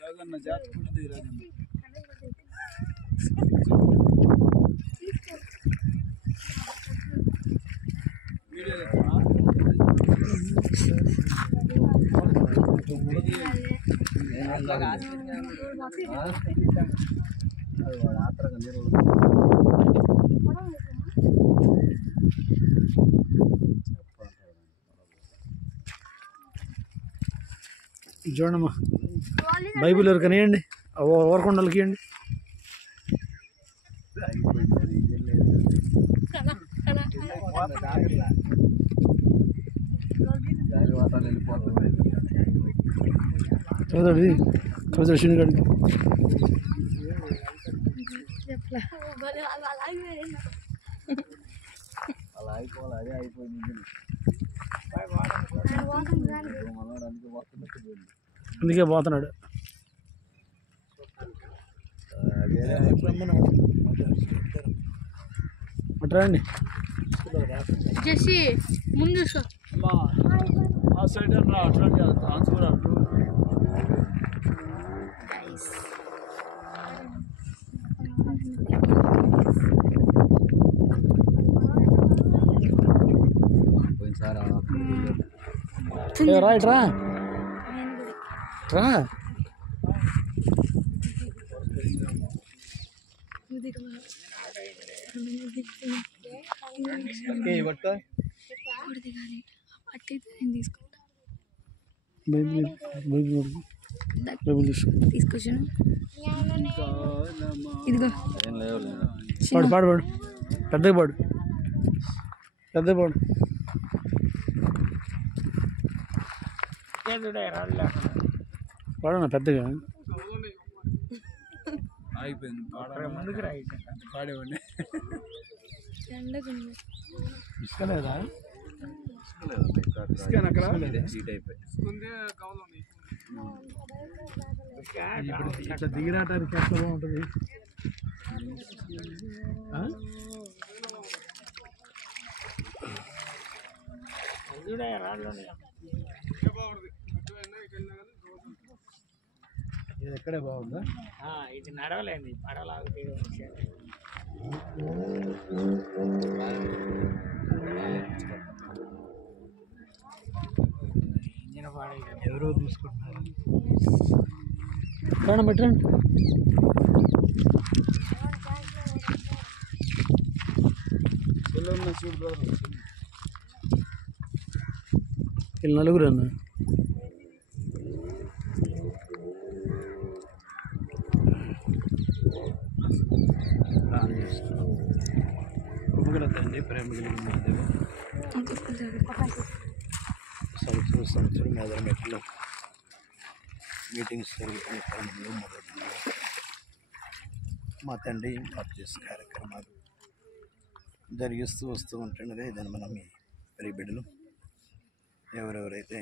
రాజన్న జాతి పుట్టింది రాజన్న వీడియో చూడమ్మా బైబిల్ ఎవరికనియండి ఓరకొండలకి ఇవ్వండి చదువుది కవిత శని గారికి అలా అయిపోవాలి అదే అయిపోయింది అందుకే పోతున్నాడు అట్రండి జెసి ముందు ఆ సైడ్ రా అట్లా ఆన్సర్ అటు రైట్ రా రా తీసుకొచ్చాను ఇదిగో పాడు పాడు పాడు పెద్దగా పాడు పెద్దగా పాడు పాడనా పెద్దగా అయిపోయింది ముందుకు పాడేవాడిని ఇసుకలేదా ఇట్లా దిగిరాటానికి ఎట్లా బాగుంటుంది ఇది ఎక్కడే బాగుందా ఇది నడవలేదు పడవలాగా ఎవరో చూసుకుంటున్నారు ప్రాణం పెట్టండి వీళ్ళు నలుగురు అన్న కృపగలతండి ప్రేమ కలిగిన సంవత్సరం మేదర మెట్లో మీటింగ్స్ జరుగుతున్న క్రమంలో మొదటి మా తండ్రి బాప్టిస్ట్ కార్యక్రమాలు జరిగిస్తూ వస్తూ ఉంటుండగా ఇదని మనం మీ ప్రియబిడ్డలు ఎవరెవరైతే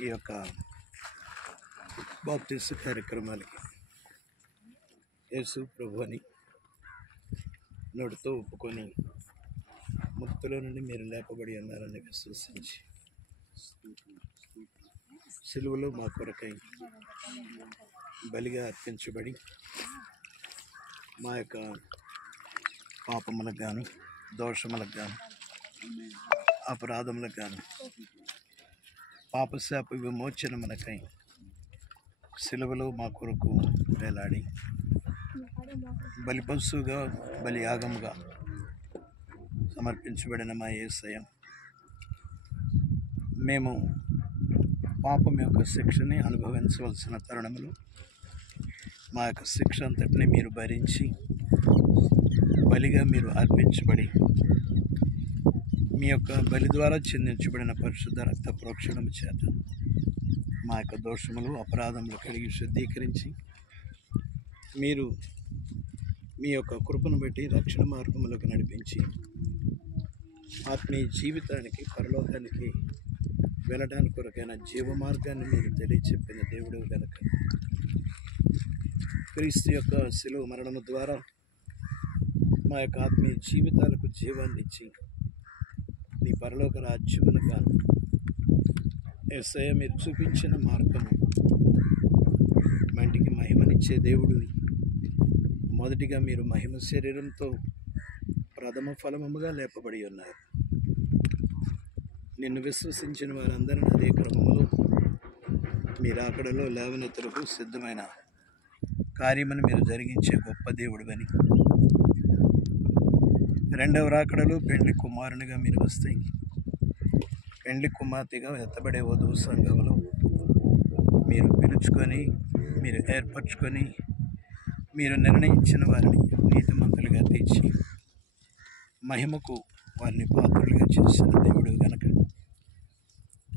ఈ యొక్క బాప్టిస్ట్ కార్యక్రమాలకి యేసు ప్రభుని నోటితో ఒప్పుకొని ముక్తిలో నుండి మీరు లేపబడి ఉన్నారని విశ్వసించి సిలువలో మా కొరకై బలిగా అర్పించబడి మా యొక్క పాపములకు గాను దోషములకు గాను అపరాధములకు గాను పాపశాప విమోచనములకై సిలువలో మా కొరకు వేలాడి బలిపశువుగా బలియాగముగా సమర్పించబడిన మా యేసయ్య మేము పాపం యొక్క శిక్షని అనుభవించవలసిన తరుణములు మా యొక్క శిక్ష అంతటిని మీరు భరించి బలిగా మీరు అర్పించబడి మీ యొక్క బలి ద్వారా చెందించబడిన పరిశుద్ధ రక్త ప్రోక్షణము చేత మా యొక్క దోషములు అపరాధములు కడిగి శుద్ధీకరించి మీరు మీ యొక్క కృపను బట్టి రక్షణ మార్గములకు నడిపించి ఆత్మీయ జీవితానికి పరలోకానికి వెళ్ళడానికి కొరకైన జీవ మార్గాన్ని మీరు తెలియచెప్పిన దేవుడు కనుక క్రీస్తు యొక్క శిలువ మరణము ద్వారా మా యొక్క ఆత్మీయ జీవితాలకు జీవాన్ని ఇచ్చి నీ పరలోక రాజ్యమును గాను యేసయ్య మీరు చూపించిన మార్గము మంటికి మహిమనిచ్చే దేవుడు. మొదటిగా మీరు మహిమ శరీరంతో ప్రథమ ఫలముగా లేపబడి ఉన్నారు. నిన్ను విశ్వసించిన వారందరినీ అదే క్రమంలో మీరు అక్కడలో లేవనెత్తలకు సిద్ధమైన కార్యమని మీరు జరిగించే గొప్ప దేవుడు అని, రెండవ రాకడలో పెండ్లి కుమారునిగా మీరు వస్తాయి. పెండ్లి కుమార్తెగా ఎత్తబడే వధువు సంఘంలో మీరు పిలుచుకొని, మీరు ఏర్పరచుకొని, మీరు నిర్ణయించిన వారిని నీతిమంతులుగా తీర్చి మహిమకు వారిని పాత్రులుగా చేసిన దేవుడు గనక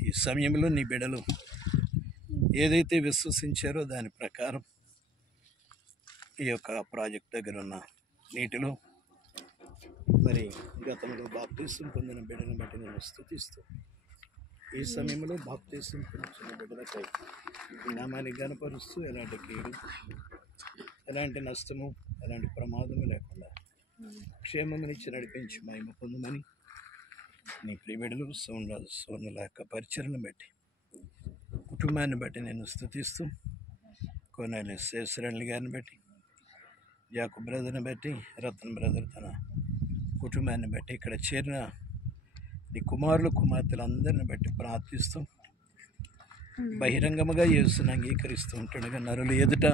ఈ సమయంలో నీ బిడ్డలు ఏదైతే విశ్వసించారో దాని ప్రకారం ఈ యొక్క ప్రాజెక్ట్ దగ్గర ఉన్న నీటిలో మరి గతంలో బాప్తీసం పొందిన బిడ్డను బట్టి నేను స్తుతిస్తూ ఈ సమయంలో బాప్తీసం పొందిన బిడ్డలపై నామాన్ని గనపరుస్తూ ఎలాంటి కీడు, ఎలాంటి నష్టము, ఎలాంటి ప్రమాదము లేకుండా క్షేమమునిచ్చి నడిపించి మహిమ పొందమని నీ ప్రియబిడ్డలు సోనుల యొక్క పరిచయను బట్టి, కుటుంబాన్ని బట్టి నేను స్తుతిస్తూ, కొనాలి శేషరణి గారిని బట్టి, జాకు బ్రదర్ని బట్టి, రత్న బ్రదర్ తన కుటుంబాన్ని బట్టి, ఇక్కడ చేరిన నీ కుమారులు కుమార్తెలందరిని బట్టి ప్రార్థిస్తూ బహిరంగముగా యేసుని అంగీకరిస్తూ ఉంటుండగా నరులు ఎదుట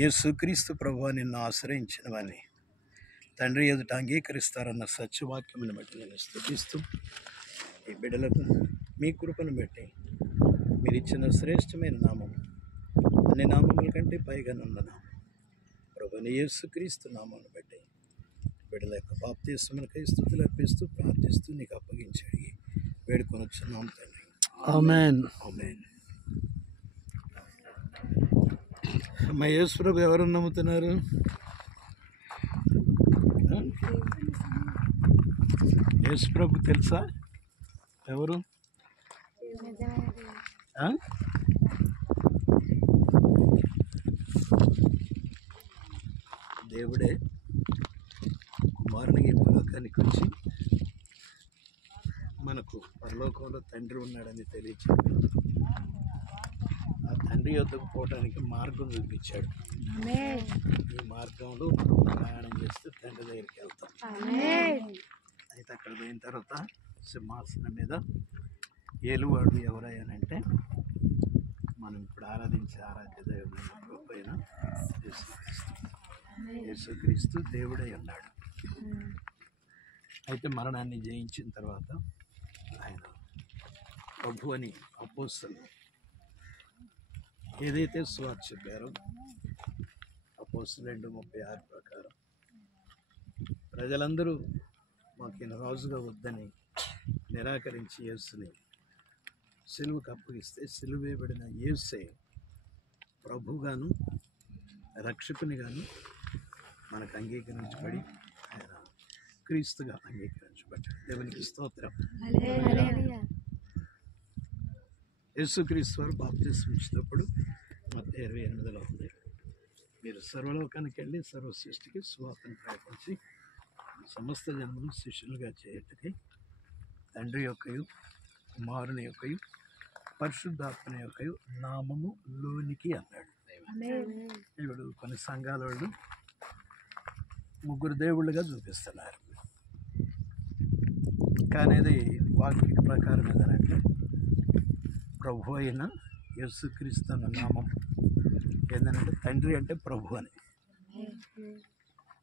యేసుక్రీస్తు ప్రభువా నిన్ను ఆశ్రయించిన వారిని తండ్రి ఎదుట అంగీకరిస్తారన్న సత్యవాక్యమును బట్టి నేను స్తుతిస్తూ ఈ బిడ్డలకు మీ కృపను బట్టి మీరు ఇచ్చిన శ్రేష్టమైన నామం అన్ని నామముల కంటే పైగా ఉన్న నామం ప్రభుని యేసుక్రీస్తు నామాన్ని బట్టి బిడ్డల యొక్క బాప్తీసమునకై స్తుతులు అర్పిస్తూ ప్రార్థిస్తూ నీకు అప్పగించి అడిగి వేడుకొని వచ్చున్నాం తండ్రి. ఆమేన్. ఆమేన్. అమ్మ యేసు ప్రభు ఎవరు నమ్ముతున్నారు? యేసు ప్రభు తెలుసా ఎవరు? దేవుడే కుమారునికి భూలోకానికి వచ్చి మనకు పరలోకంలో తండ్రి ఉన్నాడని తెలియచేసి ఆ తండ్రి యొద్దకు పోవడానికి మార్గం చూపించాడు. ఈ మార్గంలో ప్రయాణం చేస్తే తండ్రి దగ్గరికి వెళ్తాం. అయితే అక్కడ పోయిన తర్వాత సింహాసనం మీద ఏలువాడు ఎవరయ్యానంటే మనం ఇప్పుడు ఆరాధించే ఆరాధ్య దైవం పైన యేసుక్రీస్తు దేవుడై ఉన్నాడు. అయితే మరణాన్ని జయించిన తర్వాత ఆయన ప్రభు అని అపోస్తలులు ఏదైతే సువార్త చెప్పారో అపోస్తలులు 2:36 ప్రకారం ప్రజలందరూ మాకు రాజుగా వద్దని నిరాకరించి యేసుని సిలువకు అప్పగిస్తే సిలువ వేయబడిన యేసే ప్రభుగాను రక్షకునిగాను మనకు అంగీకరించబడి ఆయన క్రీస్తుగా అంగీకరించబడ్డాడు. దేవునికి స్తోత్రం. యేసుక్రీస్తు వారు బాప్తిసం ఇచ్చినప్పుడు మత్తయి 28లో ఉంది, మీరు సర్వలోకానికి వెళ్ళి సర్వ సృష్టికి సువార్తను ప్రకటించి సమస్త జన్మను శిష్యులుగా చేయటకి తండ్రి యొక్కయు కుమారుని యొక్కయు పరిశుద్ధాత్మని యొక్కయు నామము లోనికి అన్నాడు. ఇప్పుడు కొన్ని సంఘాల వాళ్ళు ముగ్గురు దేవుళ్ళుగా చూపిస్తున్నారు. కానీ అది వాక్య ప్రకారం ఏదంటే ప్రభు అయిన యేసుక్రీస్తు అన్న నామం ఏంటంటే తండ్రి అంటే ప్రభు అని,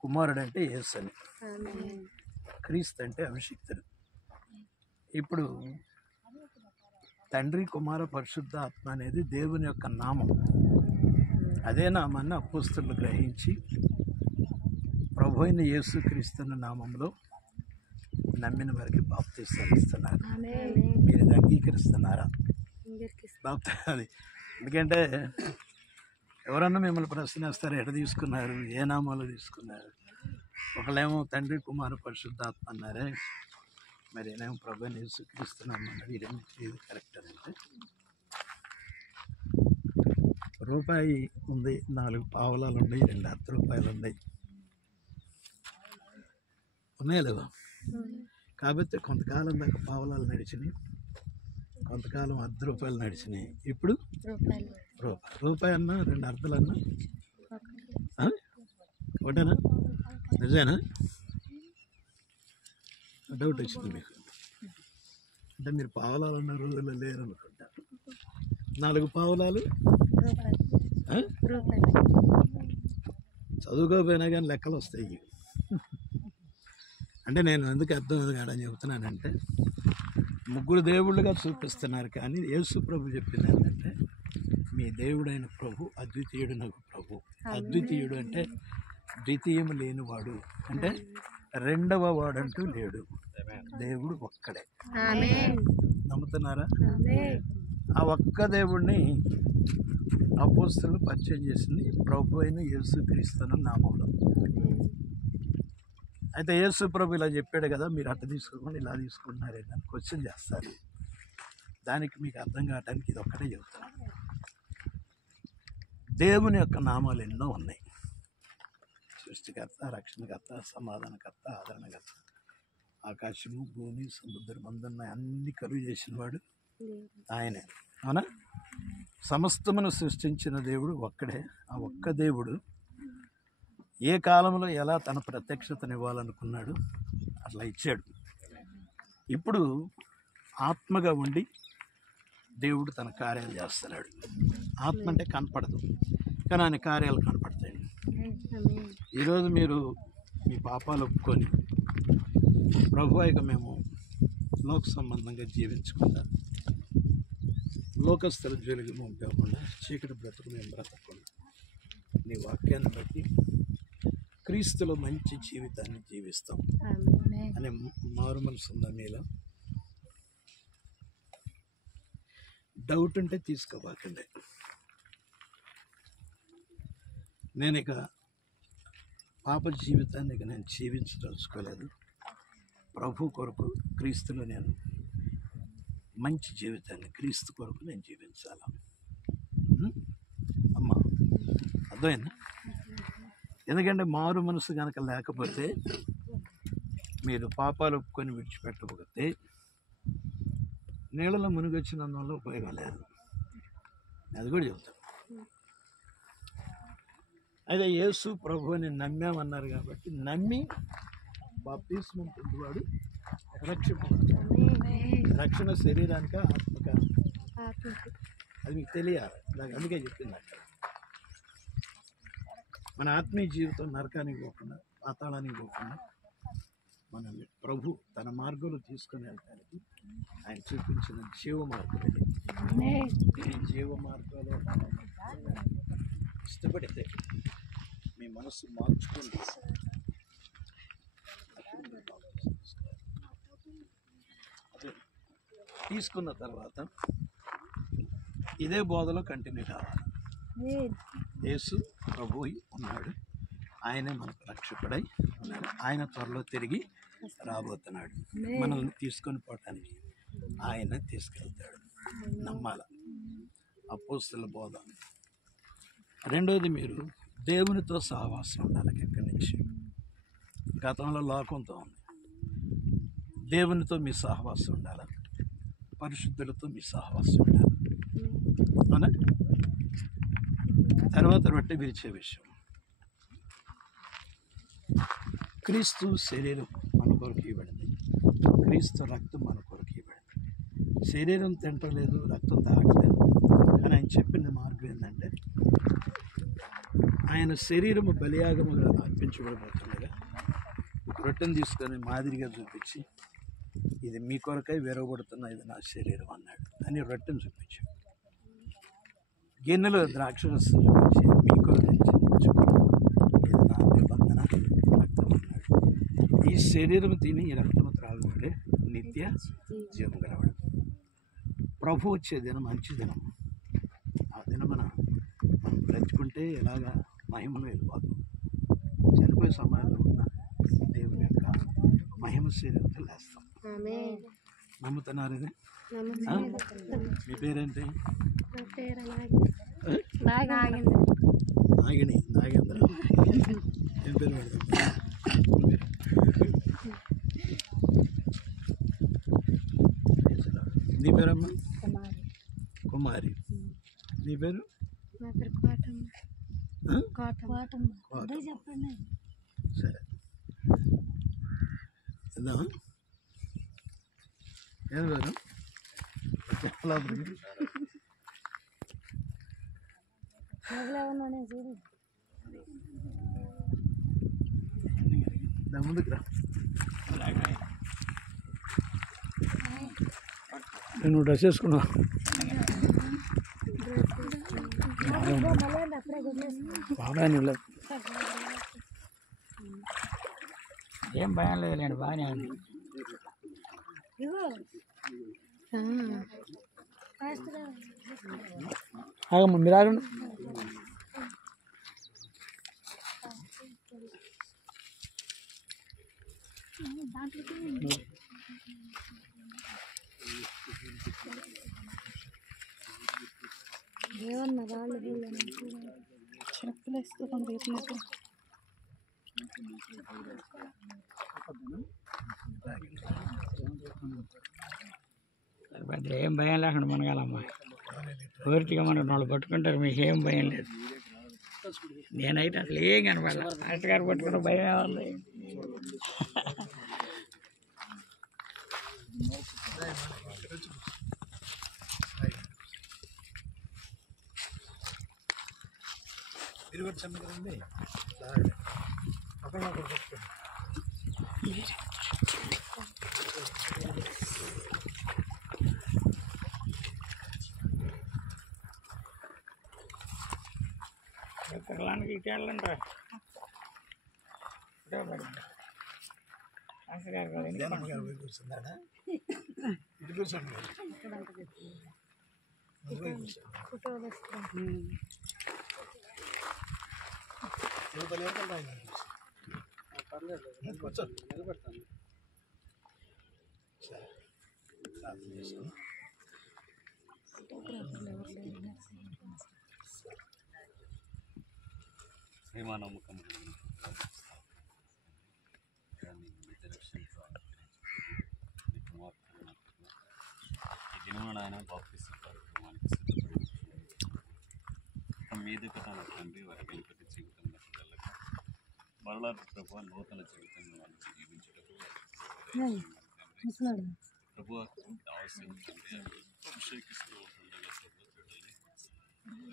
కుమారుడు అంటే యేసు అని, క్రీస్తు అంటే అభిషిక్తుడు. ఇప్పుడు తండ్రి కుమార పరిశుద్ధ ఆత్మ అనేది దేవుని యొక్క నామం. అదే నామాన్ని అపోస్తలులు గ్రహించి ప్రభు అయిన యేసుక్రీస్తు నామంలో నమ్మిన వారికి బాప్తిసాలు ఇస్తున్నారు. మీరు ఇది అంగీకరిస్తున్నారా? అది ఎందుకంటే ఎవరన్నా మిమ్మల్ని ప్రశ్నిస్తారు, ఎట తీసుకున్నారు, ఏ నామాలు తీసుకున్నారు. ఒకళ్ళేమో తండ్రి కుమార పరిశుద్ధాత్మ అన్నారే, మరి ఏమో ప్రభు అయిన యేసుక్రీస్తు నామన్నారు. ఇది కరెక్ట్ అని అంటే రూపాయి ఉంది, 4 పావలాలు ఉన్నాయి, 2 అర్ధ రూపాయలు ఉన్నాయి, ఉన్నాయా లేవా? కాబట్టి కొంతకాలం దాకా పావలాలు నడిచినాయి, కొంతకాలం ₹10 నడిచినాయి. ఇప్పుడు రూపాయి అన్నా 2 అర్ధలన్నా ఒకటేనా? నిజేనా? డౌట్ వచ్చింది మీకు? అంటే మీరు పావలాలు అన్న రోజుల్లో లేరు అనుకుంటా. 4 పావలాలు చదువుకోపోయినా కానీ లెక్కలు వస్తాయి. అంటే నేను ఎందుకు అర్థం కాడని చెబుతున్నానంటే, 3 దేవుళ్ళుగా చూపిస్తున్నారు, కానీ యేసు ప్రభు చెప్పింది ఏంటంటే, మీ దేవుడైన ప్రభు అద్వితీయుడు, నాకు ప్రభు. అద్వితీయుడు అంటే ద్వితీయం లేనివాడు, అంటే రెండవ వాడంటూ లేడు. దేవుడు ఒక్కడే. నమ్ముతున్నారా? ఆ ఒక్క దేవుడిని అపోస్తలులు పరిచయం చేసింది ప్రభు అయిన యేసుక్రీస్తు నామములో. అయితే యేసు ప్రభు ఇలా చెప్పాడు కదా, మీరు అట్ట తీసుకోకుండా ఇలా తీసుకుంటున్నారే అని క్వశ్చన్ చేస్తారు. దానికి మీకు అర్థం కావటానికి ఇది ఒక్కటే చెబుతున్నాను. దేవుని యొక్క నామాలు ఎన్నో ఉన్నాయి. సృష్టికర్త, రక్షణకర్త, సమాధానకర్త, ఆదరణకర్త, ఆకాశము, భూమి, సముద్రం అందున్న అన్ని కలుగు చేసిన వాడు ఆయనే. అవునా? సమస్తమును సృష్టించిన దేవుడు ఒక్కడే. ఆ ఒక్క దేవుడు ఏ కాలంలో ఎలా తన ప్రత్యక్షతను ఇవ్వాలనుకున్నాడు అట్లా ఇచ్చాడు. ఇప్పుడు ఆత్మగా ఉండి దేవుడు తన కార్యాలు చేస్తున్నాడు. ఆత్మ అంటే కనపడదు, కానీ ఆయన కార్యాలు కనపడతాయి. ఈరోజు మీరు మీ పాపాలు ఒప్పుకొని ప్రభు ఇక మేము లోక సంబంధంగా జీవించకుండా, లోకస్తుల జోలికి పంపకుండా, చీకటి బ్రతుకు మేము బ్రతకకుండా నీ వాక్యాన్ని బట్టి క్రీస్తులో మంచి జీవితాన్ని జీవిస్తాం అనే మారు మనసు ఉందా మీలో? డౌట్ ఉంటే తీసుకోబాకండి. నేను ఇక పాప జీవితాన్ని ఇక నేను జీవించదలుచుకోలేదు. ప్రభు కొరకు క్రీస్తులో నేను మంచి జీవితాన్ని క్రీస్తు కొరకు నేను జీవించాలి. అమ్మా, అర్థమైందా? ఎందుకంటే మారు మనసు కనుక లేకపోతే, మీరు పాపాలు ఒప్పుకొని విడిచిపెట్టకపోతే నీళ్ళలో మునిగొచ్చినందువల్ల ఉపయోగం లేదు. అది కూడా చెబుతాను. అయితే యేసు ప్రభువుని నమ్మామన్నారు కాబట్టి, నమ్మి బాప్తిస్మం పొందువాడు రక్షింపబడతాడు. రక్షణ శరీరానిక, ఆత్మక? అది మీకు తెలియాలి. నాకు అందుకే చెప్పింది అక్కడ. మన ఆత్మీయ జీవితం నరకానికి పోకుండా, పాతాళానికి పోకుండా మనల్ని ప్రభు తన మార్గంలో తీసుకొని వెళ్తానికి ఆయన చూపించిన జీవ మార్గం. ఈ జీవ మార్గంలో ఇష్టపడితే మీ మనసు మార్చుకోండి. అదే తీసుకున్న తర్వాత ఇదే బోధలో కంటిన్యూ కావాలి. యేసు ప్రభు ఉన్నాడు, ఆయనే మనకు రక్షకుడై ఉన్నాడు. ఆయన త్వరలో తిరిగి రాబోతున్నాడు. మనల్ని తీసుకొని పోవటానికి ఆయన తీసుకెళ్తాడు. నమ్మాల అపోస్తలుల బోధ. రెండోది, మీరు దేవునితో సహవాసం ఉండాలి. ఎక్కడి నుంచి? గతంలో లోకంతో ఉంది. దేవునితో మీ సహవాసం ఉండాలి, పరిశుద్ధులతో మీ సహవాసం ఉండాలి. అవునా? తర్వాత రొట్టె విరిచే విషయం. క్రీస్తు శరీరం మన కొరకు ఇవ్వబడింది, క్రీస్తు రక్తం మన కొరకు ఇవ్వబడింది. శరీరం తింటలేదు, రక్తం తాగట్లేదు, కానీ ఆయన చెప్పిన మార్గం ఏంటంటే, ఆయన శరీరము బలియాగముగా అర్పించబడిపోతుండగా ఒక రొట్టెను తీసుకొని మాదిరిగా చూపించి, ఇది మీ కొరకై విరవబడుతున్న ఇది నా శరీరం అన్నాడు అని రొట్టెను చూపించాడు. గిన్నెలో ద్రాక్షరసం చూపించి, మీ కొరకై ఇది నా నిబంధన రక్తం అన్నాడు. ఈ శరీరం తిని ఈ రక్తము త్రాగుబడే నిత్య జీవం గలవాడు. ప్రభు వచ్చే దినం మంచి దినం. ఆ దినమున మనం బ్రతుకుంటే ఎలాగా మహిమలో వెళ్ళిపోతాం. చనిపోయే సమయంలో ఉన్న దేవుని యొక్క మహిమ శరీరంతో లేస్తాం. నమ్ముతున్నారు ఇది? మీ పేరేంటి? నాగిని, నాగేంద్ర. ఏం పేరు పెడతాం? నీ పేరమ్మా? కుమారి. నీ పేరు? నా పేరు కోటమ్మ. చెప్పండి. సరే వెళ్దామా? ఏం పేరు? ముందుకు రా. నేను డ్రెస్ వేసుకున్నా. బాబాయ్ ఏం భయం లేదులేండి, బాగానే ఉంది. ఆగమ్మ మీరు ఆగండి. చెప్పులు వేసుకోకుండా సరిపోద్ది, ఏం భయం లేకుండా మనగాలమ్మా. పూర్తిగా మనం వాళ్ళు పట్టుకుంటారు, మీకు ఏం భయం లేదు. నేనైతే అసలు ఏం కనపడలేదు. మాస్టర్ గారు పట్టుకున్న భయం ఏముంది? పిల్లలకి ఇచ్చేయాలంటారా? మాస్టర్ గారు కదా ఆయన బాప్తిస్మ కార్యక్రమానికి మీదక తన తండ్రి వారి వెలుపటి జీవితం నష్టలకు మరలా ప్రభు నూతన జీవితంలో వారికి జీవించటకు ప్రభు అవసరం తండ్రి అభిషేకిస్తూ ఉంటుండగా ప్రభు చూడండి,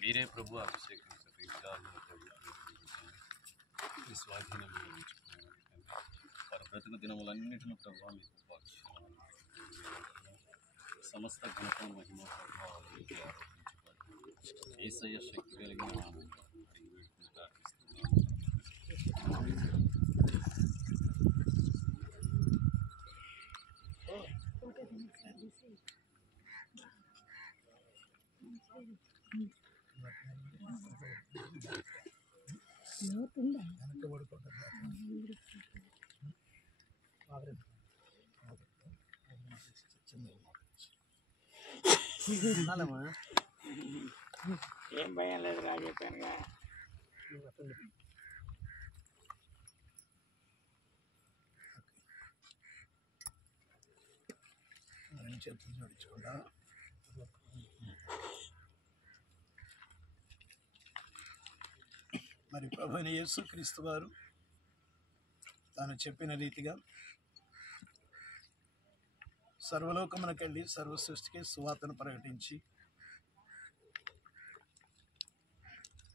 మీరే ప్రభు అభిషేకించారు. ఇంకా ప్రభు మీ స్వాధీనంలో ఉంచుకున్నారు. వారి బ్రతుకు దినములన్నింటిలో ప్రభు మీకు సమస్త ఘనత మహిమ ప్రభావాలు ఆరోపించబడి యేసయ్య శక్తి కలిగిన నామములో అడిగి వేడుకుని ఏం భయం లేదు రా, చెప్పానుగా. మరి ప్రభువైన యేసుక్రీస్తు వారు తాను చెప్పిన రీతిగా సర్వలోకమునకెళ్ళి సర్వ సృష్టికి సువార్తను ప్రకటించి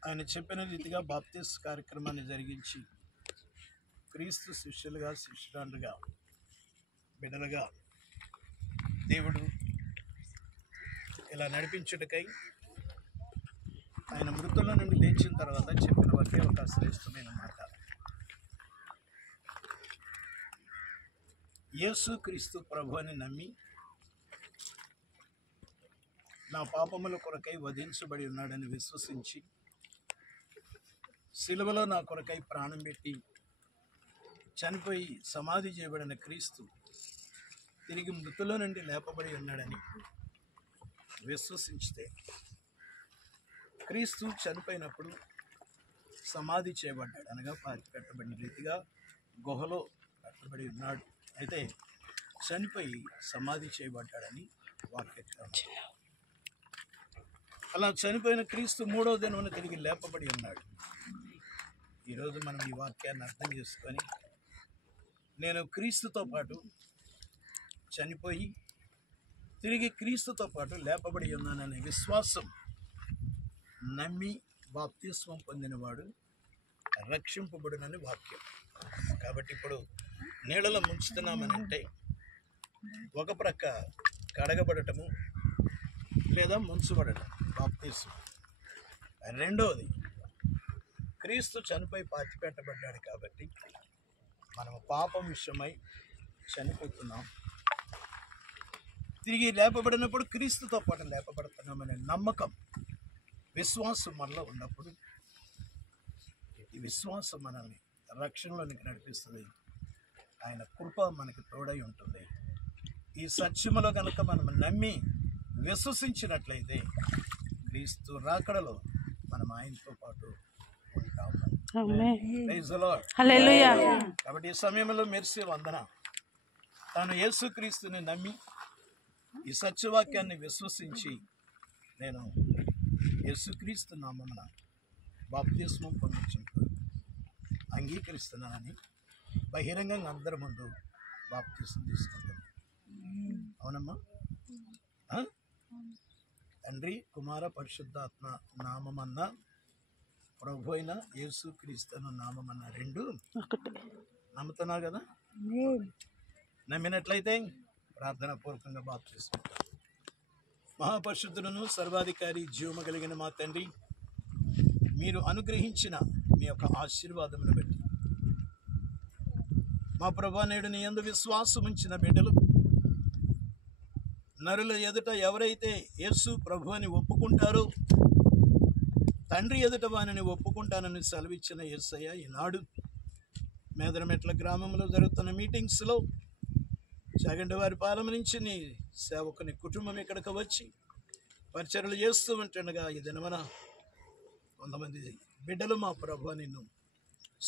ఆయన చెప్పిన రీతిగా బాప్తిస్ కార్యక్రమాన్ని జరిగించి క్రీస్తు శిష్యులుగా శిష్యురాండ్రుగా బిడ్డలుగా దేవుడు ఇలా నడిపించుటకై ఆయన మృతుల నుండి లేచిన తర్వాత చెప్పిన ఒకే ఒక శ్రేష్టమైన మాట, యేసు క్రీస్తు ప్రభు అని నమ్మి నా పాపముల కొరకై వధించబడి ఉన్నాడని విశ్వసించి సిలువలో నా కొరకై ప్రాణం పెట్టి చనిపోయి సమాధి చేయబడిన క్రీస్తు తిరిగి మృతుల నుండి లేపబడి ఉన్నాడని విశ్వసించితే క్రీస్తు చనిపోయినప్పుడు సమాధి చేయబడ్డాడు, అనగా పాతి పెట్టబడిన రీతిగా గుహలో పెట్టబడి ఉన్నాడు. అయితే చనిపోయి సమాధి చేయబడ్డాడని వాక్యక్రమం. అలా చనిపోయిన క్రీస్తు 3వ దినమున తిరిగి లేపబడి ఉన్నాడు. ఈరోజు మనం ఈ వాక్యాన్ని అర్థం చేసుకొని నేను క్రీస్తుతో పాటు చనిపోయి తిరిగి క్రీస్తుతో పాటు లేపబడి ఉన్నాననే విశ్వాసం నమ్మి బాప్తిస్మం పొందినవాడు రక్షింపబడునని వాక్యం. కాబట్టి ఇప్పుడు నీళ్ళలో ముంచుతున్నామనంటే ఒక ప్రక్క కడగబడటము లేదా ముంచబడటం బాప్తిస్మం. రెండవది క్రీస్తు చనిపోయి పాతిపెట్టబడ్డాడు కాబట్టి మనము పాపం విషయమై చనిపోతున్నాం. తిరిగి లేపబడినప్పుడు క్రీస్తుతో పాటు లేపబడుతున్నామనే నమ్మకం విశ్వాసం మనలో ఉన్నప్పుడు ఈ విశ్వాసం మనల్ని రక్షణలోనికి నడిపిస్తుంది. ఆయన కృప మనకి తోడై ఉంటుంది. ఈ సత్యములో కనుక మనం నమ్మి విశ్వసించినట్లయితే క్రీస్తు రాకడలో మనం ఆయనతో పాటు ఉంటాము. Praise the lord. హల్లెలూయా. కాబట్టి ఈ సమయంలో మెర్సీ వందన తాను యేసుక్రీస్తుని నమ్మి ఈ సత్యవాక్యాన్ని విశ్వసించి నేను యేసుక్రీస్తు నామమున బాప్తిస్మం పొందుచుంటూ అంగీకరిస్తున్నానని బహిరంగంగా అందరి ముందు బాప్తిస్మం తీసుకుంటాను. అవునమ్మా? తండ్రి, కుమార, పరిశుద్ధాత్మ నామమన్నా ప్రభు అయిన యేసుక్రీస్తు నామమన్నా రెండు నమ్ముతున్నావు కదా? నమ్మినట్లయితే ప్రార్థన పూర్వకంగా బాప్తిస్మం. మహాపరిశుద్ధులను సర్వాధికారి జీవము కలిగిన మా తండ్రి, మీరు అనుగ్రహించిన మీ యొక్క ఆశీర్వాదమును బట్టి మా ప్రభా నేడు నీ యందు విశ్వాసం ఉంచిన బిడ్డలు నరుల ఎదుట ఎవరైతే యేసు ప్రభు అని ఒప్పుకుంటారో తండ్రి ఎదుట వానిని ఒప్పుకుంటానని సెలవిచ్చిన యేసయ్య ఈనాడు మేదరమెట్ల గ్రామంలో జరుగుతున్న మీటింగ్స్లో చాగంటివారి పాలెం నుంచి నీ సేవకుని కుటుంబం ఇక్కడికి వచ్చి పరిచర్యలు చేస్తూ ఉంటుండగా ఈ దినమన కొంతమంది బిడ్డలు మా ప్రభు నిన్ను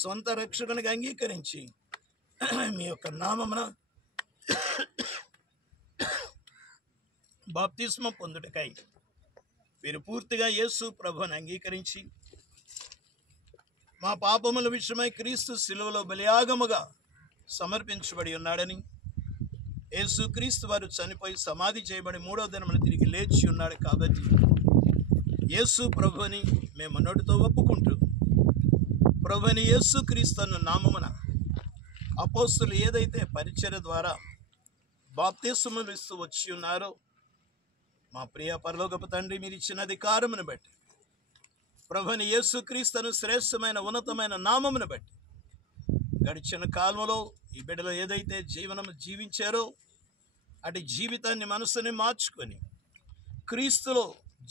సొంత రక్షకునిగా అంగీకరించి మీ యొక్క నామమున బాప్తిస్మం పొందుటకై వీరు పూర్తిగా యేసు ప్రభుని అంగీకరించి మా పాపముల విషయమై క్రీస్తు శిలువలో బలియాగముగా సమర్పించబడి ఉన్నాడని, యేసు క్రీస్తు వారు చనిపోయి సమాధి చేయబడి 3వ దినమున తిరిగి లేచి ఉన్నాడు కాబట్టి యేసు ప్రభుని మేము నోటితో ఒప్పుకుంటూ ప్రభుని యేసు క్రీస్తు నామమున అపోస్తులు ఏదైతే పరిచర్య ద్వారా బాప్తిస్మములు ఇస్తూ వచ్చి ఉన్నారో మా ప్రియ పరలోకపు తండ్రి మీరు ఇచ్చిన అధికారమును బట్టి ప్రభుని యేసు క్రీస్తును శ్రేష్టమైన ఉన్నతమైన నామమును బట్టి గడిచిన కాలంలో ఈ బిడ్డలు ఏదైతే జీవనం జీవించారో అటు జీవితాన్ని మనసుని మార్చుకొని క్రీస్తులో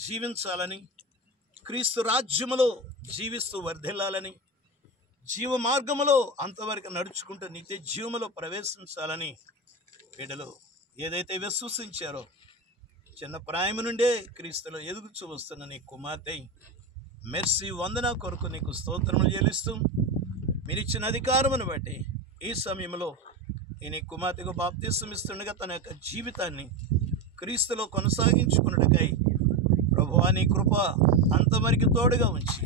జీవించాలని, క్రీస్తు రాజ్యములో జీవిస్తూ వర్ధిల్లాలని, జీవ మార్గములో అంతవరకు నడుచుకుంటూ నిత్య జీవములో ప్రవేశించాలని బిడ్డలు ఏదైతే విశ్వసించారో చిన్న ప్రాయం నుండే క్రీస్తులో ఎదుగుచూ వస్తున్న నీ కుమార్తె మెర్సీ వందన కొరకు నీకు స్తోత్రములు చెల్లిస్తూ మీరిచ్చిన అధికారమును బట్టి ఈ సమయంలో ఈ నీ కుమార్తెకు బాప్తిస్మం ఇస్తుండగా తన యొక్క జీవితాన్ని క్రీస్తులో కొనసాగించుకున్నట్టుకై ప్రభువా నీ కృప అంతవరకు తోడుగా ఉంచి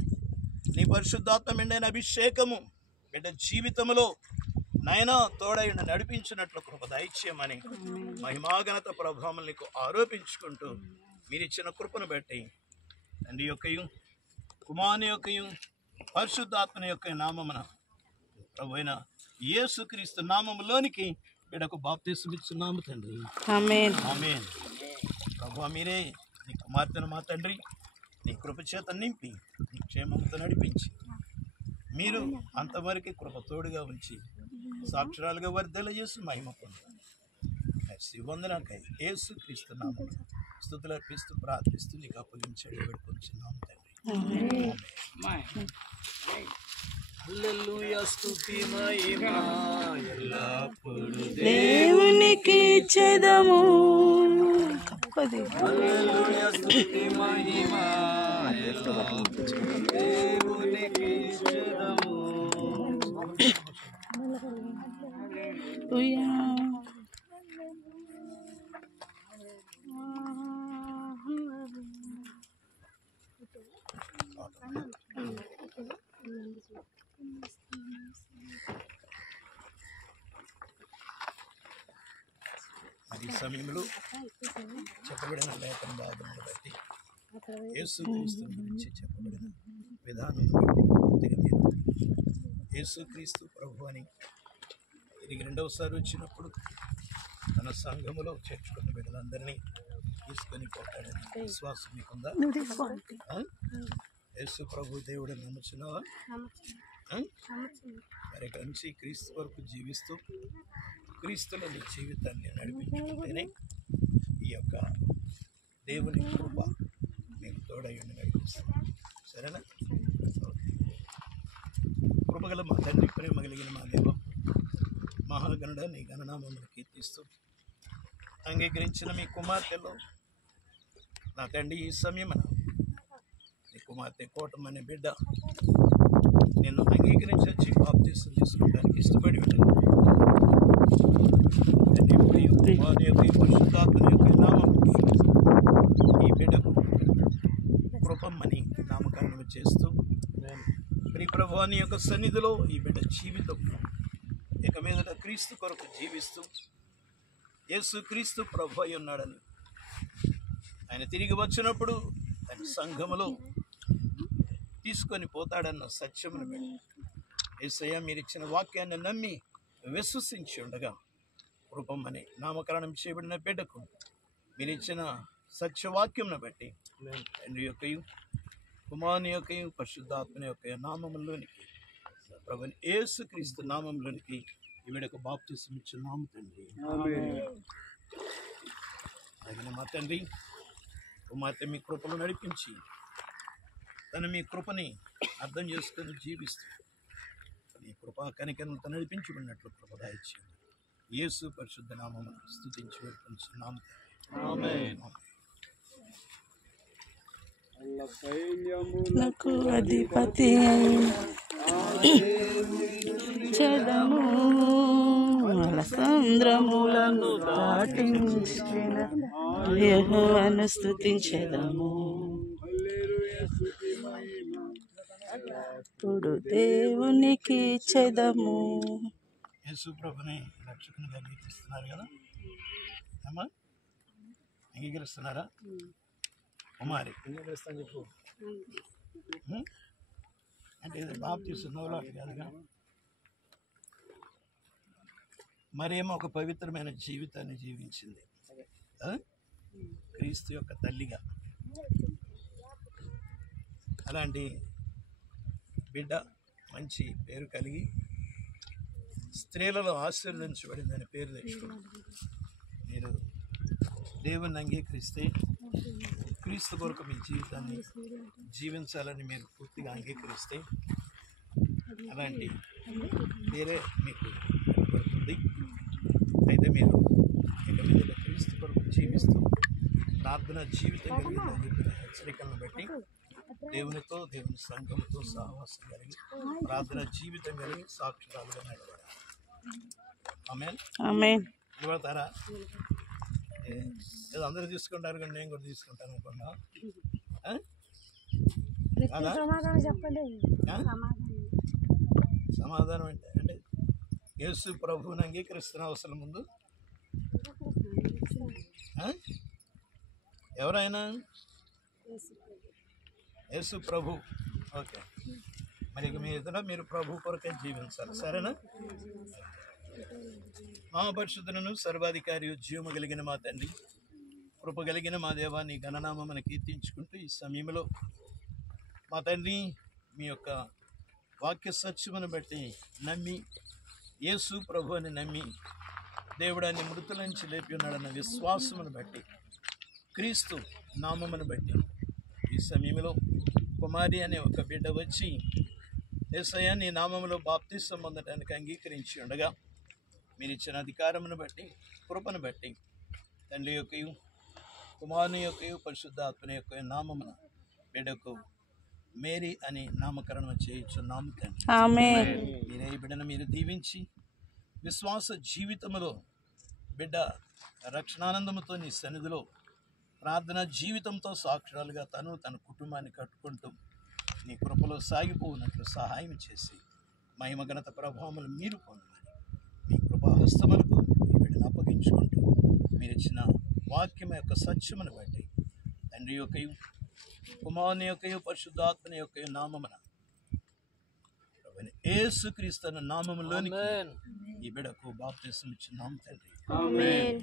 నీ పరిశుద్ధాత్మ మెండైన అభిషేకము బిడ్డ జీవితంలో నైనా తోడై నడిపించినట్లు కృప దయచేయమని మహిమాఘనత ప్రభావం నీకు ఆరోపించుకుంటూ మీరిచ్చిన కృపను బట్టి తండ్రి యొక్కయు కుమారుని యొక్కయు పరిశుద్ధాత్మ యొక్క నామమున ప్రభువైన యేసుక్రీస్తు నామములోనికి బిడ్డకు బాప్తిస్మం ఇస్తున్నాము తండ్రి. ఆమేన్. ఆమేన్. ప్రభువా మీరే నీ కుమార్తెను మా తండ్రి నీ కృప చేత నింపి నీ క్షేమంతో నడిపించి మీరు అంతవరకు కృప తోడుగా ఉంచి సాక్షరాలుగా వర్ధల చేసి మహిమ పొందారు. వందనకై యేసుక్రీస్తు నామమున స్తుతులు అర్పిస్తూ ప్రార్థిస్తూ నీకు అప్పగించాడు వేడుకొంచున్నాము తండ్రి. హల్లెలూయా స్తుతి మహిమ ఎల్లప్పుడూ దేవునికి ఇచ్చేదము. హల్లెలూయా స్తుతి మహిమ ఎల్లప్పుడూ దేవునికి ఇచ్చేదము. హల్లెలూయా. సమయంలో చెప్పబడిన లేఖన భాగమును బట్టి యేసుక్రీస్తు గురించి చెప్పబడిన విధానం బట్టి పూర్తిగా మీరు యేసుక్రీస్తు ప్రభు అని తిరిగి రెండవసారి వచ్చినప్పుడు తన సంఘములో చేర్చుకున్న బిడ్డలందరినీ తీసుకొని పోతాడని విశ్వాసం మీకుందా? యేసు ప్రభు దేవుడు నమ్ముచున్నావా? మరి ఇక్కడి నుంచి క్రీస్తు వరకు జీవిస్తూ క్రీస్తులో నీ జీవితాన్ని నడిపించుకుంటేనే ఈ యొక్క దేవుని కృప మీకు తోడయ్యండి నడిపిస్తుంది. సరేనా? కృపగల మా తండ్రి, ప్రేమ కలిగిన మా దేవ, మహాగణుడ నీ గణనామమును కీర్తిస్తూ అంగీకరించిన మీ కుమార్తెలో నా తండ్రి ఈ సమయమున నీ కుమార్తె కోటం అనే బిడ్డ నిన్ను అంగీకరించి వచ్చి బాప్తీసం తీసుకోవడానికి ఇష్టపడి ఉంటాను. వారి యొక్క పరిశుద్ధాత్మ యొక్క నామం ఈ బిడ్డకు కృపమ్మని నామకరణం చేస్తూ ప్రియ ప్రభువాని యొక్క సన్నిధిలో ఈ బిడ్డ జీవితం ఇక మీదట క్రీస్తు కొరకు జీవిస్తూ యేసు క్రీస్తు ప్రభు అయి ఉన్నాడని ఆయన తిరిగి వచ్చినప్పుడు ఆయన సంఘములో తీసుకొని పోతాడన్న సత్యమును బట్టి యేసయ్య మీరు ఇచ్చిన వాక్యాన్ని నమ్మి విశ్వసించి ఉండగా కృపమ్మని నామకరణం చేయబడిన బిడ్డకు మీరు ఇచ్చిన సత్యవాక్యంను బట్టి తండ్రి యొక్కయు కుమారుని యొక్కయు పరిశుద్ధాత్మని యొక్క నామములోనికి ప్రభుని యేసుక్రీస్తు నామంలోనికి ఈ బిడ్డకు బాప్తిసం ఇచ్చున్నాము తండ్రి. అలాగే మా తండ్రి కుమార్తె మీ కృపను నడిపించి తను మీ కృపని అర్థం చేసుకొని జీవిస్తూ మీ కృపా కనికరంతో నడిపించుకున్నట్లు కృప దయచేయండి. యేసు పరిశుద్ధ నామమును స్తుతించి వేడుకొంచున్నాము. ఆమేన్. నాకు అధిపతి చదము సంద్రములను దాటించిన యెహోవాను స్తుతించెదము. ఇప్పుడు దేవునికి చెదము. యేసు ప్రభుని రక్షకునిగా అంగీకరిస్తున్నారు కదా అమ్మా? అంగీకరిస్తున్నారా? కుమారి అంగీకరిస్తాను చెప్పు. అంటే ఇది బాప్తీసం నోలాట కాదుగా. మరేమో ఒక పవిత్రమైన జీవితాన్ని జీవించింది క్రీస్తు యొక్క తల్లిగా. అలాంటి బిడ్డ మంచి పేరు కలిగి స్త్రీలలో ఆశీర్వదించబడిందని పేరు తెచ్చుకోండి. మీరు దేవుని అంగీకరిస్తే క్రీస్తు కొరకు మీ జీవితాన్ని జీవించాలని మీరు పూర్తిగా అంగీకరిస్తే అలాంటి పేరే మీకు కనబడుతుంది. అయితే మీరు ఇక మీద క్రీస్తు కొరకు జీవిస్తూ ప్రార్థన జీవితం కలిగిందని చెప్పిన హెచ్చరికలను బట్టి దేవునితో దేవుని సంఘంతో సహవాసం కలిగి ప్రార్థన జీవితం కలిగి సాక్షురాలుగా నడవాలి. ఆమేన్. ఆమేన్. నిలబడతారా? ఏదో అందరూ తీసుకుంటారు కానీ నేను కూడా తీసుకుంటాను అనుకున్నా. సమాధానం అంటే యేసు ప్రభువుని అంగీకరిస్తున్న అవసరం ముందు ఎవరైనా యేసు ప్రభు. ఓకే, మరి ఇక మీ ఇద్దరు మీరు ప్రభు కొరకే జీవించాలి. సరేనా? మహాపరిశుద్ధులను సర్వాధికారి జీవము కలిగిన మా తండ్రి, కృప కలిగిన మా దేవాన్ని గణనామని కీర్తించుకుంటూ ఈ సమయంలో మా తండ్రి మీ యొక్క వాక్య సత్యమును బట్టి నమ్మి యేసు ప్రభు అని నమ్మి దేవుడాన్ని మృతుల నుంచి లేపి ఉన్నాడన్న విశ్వాసమును బట్టి క్రీస్తు నామమును బట్టి ఈ సమయంలో కుమారి అనే ఒక బిడ్డ వచ్చి యేసయ్య నీ నామములో బాప్తిసం పొందడానికి అంగీకరించి ఉండగా మీరు ఇచ్చిన అధికారమును బట్టి కృపను బట్టి తండ్రి యొక్కయు కుమారుని యొక్కయు పరిశుద్ధాత్మని యొక్క నామమున బిడ్డకు మేరీ అని నామకరణం చేయించున్నాము తండ్రి. ఆమేన్. మీరే ఈ బిడ్డను మీరు దీవించి విశ్వాస జీవితములో బిడ్డ రక్షణానందముతో నీ సన్నిధిలో ప్రార్థన జీవితంతో సాక్షురాలుగా తన కుటుంబాన్ని కట్టుకుంటూ నీ కృపలో సాగిపోయినట్లు సహాయం చేసి మహిమ ఘనత ప్రభావములు మీరు పొందమని మీ కృపాహస్తములకు ఈ బిడ్డను అప్పగించుకుంటూ మీరు ఇచ్చిన వాక్యం యొక్క సత్యమును బట్టి తండ్రి యొక్కయు కుమారుని యొక్కయు పరిశుద్ధాత్మని యొక్క నామమున యేసుక్రీస్తు నామములోనికి ఈ బిడ్డకు బాప్తిసం ఇచ్చున్నాం తండ్రి. ఆమేన్.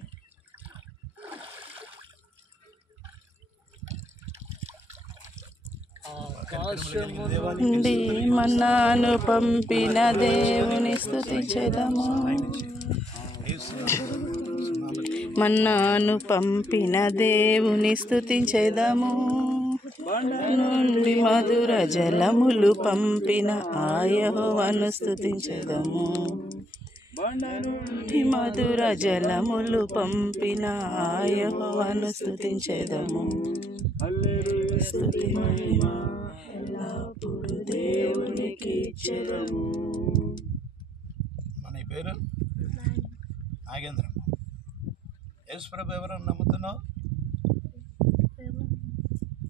నుండి మన్నాను పంపిన దేవుని స్తుతించెదము. మన్నాను పంపిన దేవుని స్తుతించెదము. నుండి మధుర జలములు పంపిన ఆ యెహోవాను స్తుతించెదము. మధుర జలములు పంపిన ఆ యెహోవాను స్తుతించెదము. స్తుతి మహిమ ఎల్లప్పుడు దేవునికి ఇచ్చెదము. మన పేరు నాగేంద్ర. యేసు ప్రభు ఎవరని నమ్ముతున్నావు?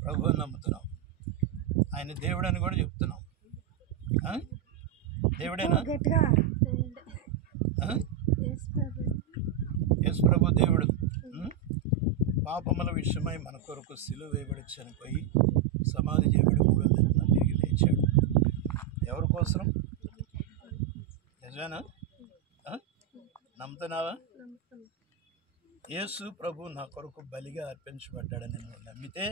ప్రభు అని నమ్ముతున్నావు. ఆయన దేవుడు అని కూడా చెప్తున్నావు. దేవుడేనా? యేసు ప్రభు దేవుడు. పాపముల విషయమై మన కొరకు సిలువ వేయబడి చనిపోయి సమాధి చేయబడి 3వ దినాన తిరిగి లేచాడు. ఎవరి కోసం? నిజమేనా? నమ్ముతున్నావా? యేసు ప్రభు నా కొరకు బలిగా అర్పించబడ్డాడని నువ్వు నమ్మితే,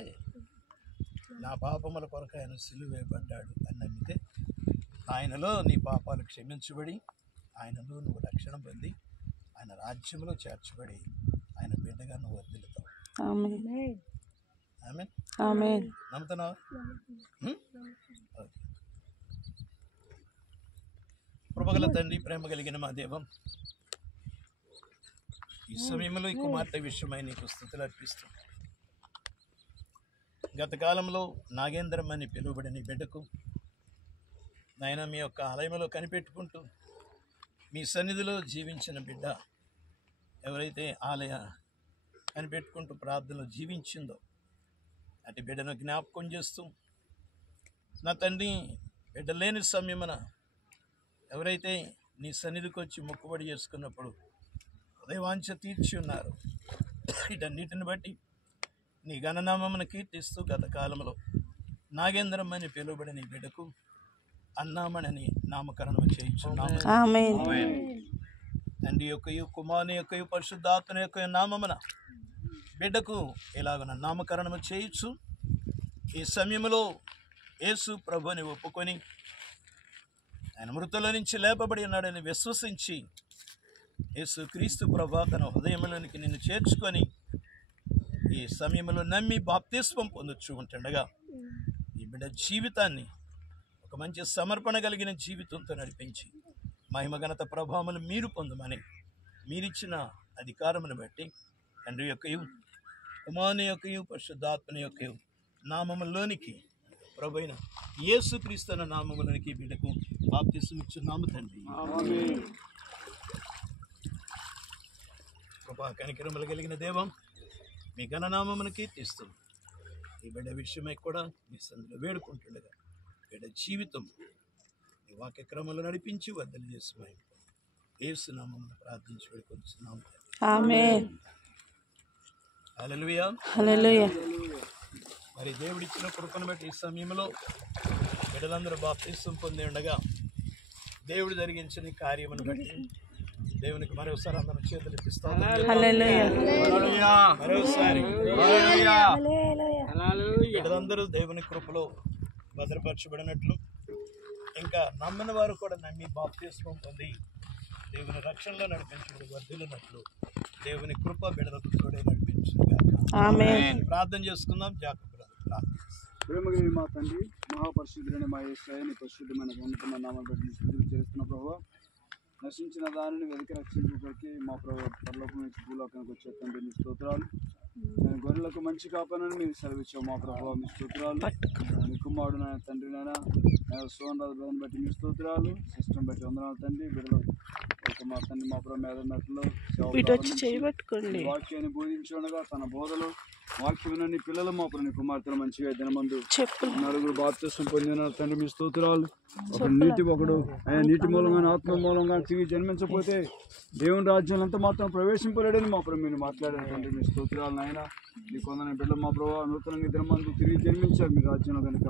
నా పాపముల కొరకు ఆయన సిలువ వేయబడ్డాడు అని నమ్మితే, ఆయనలో నీ పాపాలు క్షమించబడి ఆయనలో నువ్వు రక్షణ పొంది ఆయన రాజ్యంలో చేర్చబడి ఆయన బిడ్డగా నువ్వు వర్ధిల్లుతావు. ఆమేన్. ఆమేన్. ఆమేన్. నమ్ముతున్నావా? కృపగల తండ్రి, ప్రేమ కలిగిన మా దేవం, ఈ సమయంలో ఈ కుమార్తె విషయమై నీకు స్తుతులు అర్పిస్తూ, గత కాలంలో నాగేంద్రం అని పిలువబడిన బిడ్డకు నాయన మీ యొక్క ఆలయంలో కనిపెట్టుకుంటూ మీ సన్నిధిలో జీవించిన బిడ్డ ఎవరైతే ఆలయ కనిపెట్టుకుంటూ ప్రార్థనలో జీవించిందో అటు బిడ్డను జ్ఞాపకం చేస్తూ, నా తండ్రి బిడ్డ లేని సమయమున ఎవరైతే నీ సన్నిధికి వచ్చి మొక్కుబడి చేసుకున్నప్పుడు ఉదయవాంఛ తీర్చి ఉన్నారు, వీటన్నిటిని బట్టి నీ గణనామమును కీర్తిస్తూ గత కాలంలో నాగేంద్రం అని పిలువబడిన నీ బిడ్డకు అన్నామణని నామకరణం చేయించున్నాము. ఆమేన్. తండ్రి యొక్కయు కుమారుని యొక్కయు పరిశుద్ధాత్మ యొక్క నామమున బిడ్డకు ఎలాగన నామకరణము చేయించు. ఈ సమయంలో యేసు ప్రభుని ఒప్పుకొని ఆయన మృతుల నుంచి లేపబడి ఉన్నాడని విశ్వసించి యేసు క్రీస్తు ప్రభు తన హృదయంలోనికి నిన్ను చేర్చుకొని ఈ సమయంలో నమ్మి బాప్తిస్మం పొందొచ్చు ఉంటుండగా ఈ బిడ్డ జీవితాన్ని ఒక మంచి సమర్పణ కలిగిన జీవితంతో నడిపించి మహిమ ఘనత ప్రభావములు మీరు పొందమని మీరిచ్చిన అధికారమును బట్టి తండ్రి యొక్కయు కుమారుని యొక్కయు పరిశుద్ధాత్మని యొక్కయు నామములోనికి ప్రభువైన యేసుక్రీస్తు అన్న నామములోనికి బిడ్డకు బాప్తిస్మం ఇచ్చున్నాము తండ్రి. కృపా కనికరములు కలిగిన దేవం, మీ ఘననామమును కీర్తిస్తూ ఈ బిడ్డ విషయమై కూడా మీ సన్నిధిలో వేడుకుంటుండగా బిడ్డ జీవితం ఈ వాక్య క్రమంలో నడిపించి వద్దలు చేసి యేసు నామమున ప్రార్థించి వేడుకొంచున్నాము. ఆమేన్. హల్లెలూయా. హల్లెలూయా. మరి దేవుడిచ్చిన కృపను బట్టి ఈ సమయంలో బిడ్డలందరూ బాప్తిస్మం పొంది ఉండగా దేవుడు జరిగించిన ఈ కార్యమును బట్టి దేవునికి మరోసారి అందరం చేతులు ఇప్పిస్తాం. హల్లెలూయా. మరోసారి బిడ్డలందరూ దేవుని కృపలో భద్రపరచబడినట్లు ఇంకా నమ్మని వారు కూడా నమ్మి బాప్తిస్మం పొంది దేవుని రక్షణలో నడిపించడం వర్ధిల్లినట్లు దేవుని కృప బిడ్డలకు తోడే నడిపించుగా ఆమేన్. ప్రార్థన చేసుకుందాం. జాగ్రత్త ప్రేమగిరి మా తండ్రి, మహాపరిశుద్ధుడైన మా యేసయ్య, నీ పరిశుద్ధమైన ఉన్నతమైన నామమును బట్టి స్తుతులు చెల్లిస్తున్న ప్రభువా, నశించిన దానిని వెతికి రక్షించుకోవడానికి మా ప్రభు పరలోకం నుంచి భూలోకానికి వచ్చే తండ్రి మీ స్తోత్రాలు. నేను గొర్రెలకు మంచి కాపానని మీరు సెలవిచ్చావు మా ప్రభు, మీ స్తోత్రాలు. మీ కుమారుడు నాయన తండ్రి నాయన సోమరాజు బట్టి మీ స్తోత్రాలు. సిస్టమ్ బట్టి వందనాలు తండ్రి. బిడ్డలు ఒక మా తండ్రి మా ప్రభు మేధన్నట్లో వీటి వచ్చి చేయబట్టుకోండి. వాక్యాన్ని బోధించుండగా తన బోధలు వాక్యం నీ పిల్లలు మా ప్రభు నీ కుమార్తెలు మంచిగా దినమందు చెప్పులు నలుగురు బాప్తిస్మం పొందిన తండ్రి మీ స్తోత్రాలు. ఒకడు నీటి మూలంగా ఆత్మ మూలంగా తిరిగి జన్మించకపోతే దేవుని రాజ్యాన్ని అంతా మాత్రం ప్రవేశింపలేడని మా ప్రభు మీరు మాట్లాడారు తండ్రి మీ స్తోత్రాలు. నాయన నీ కొందరి బిడ్డలు మా ప్రభు నూతనంగా దినమందు తిరిగి జన్మించారు మీ రాజ్యంలో కనుక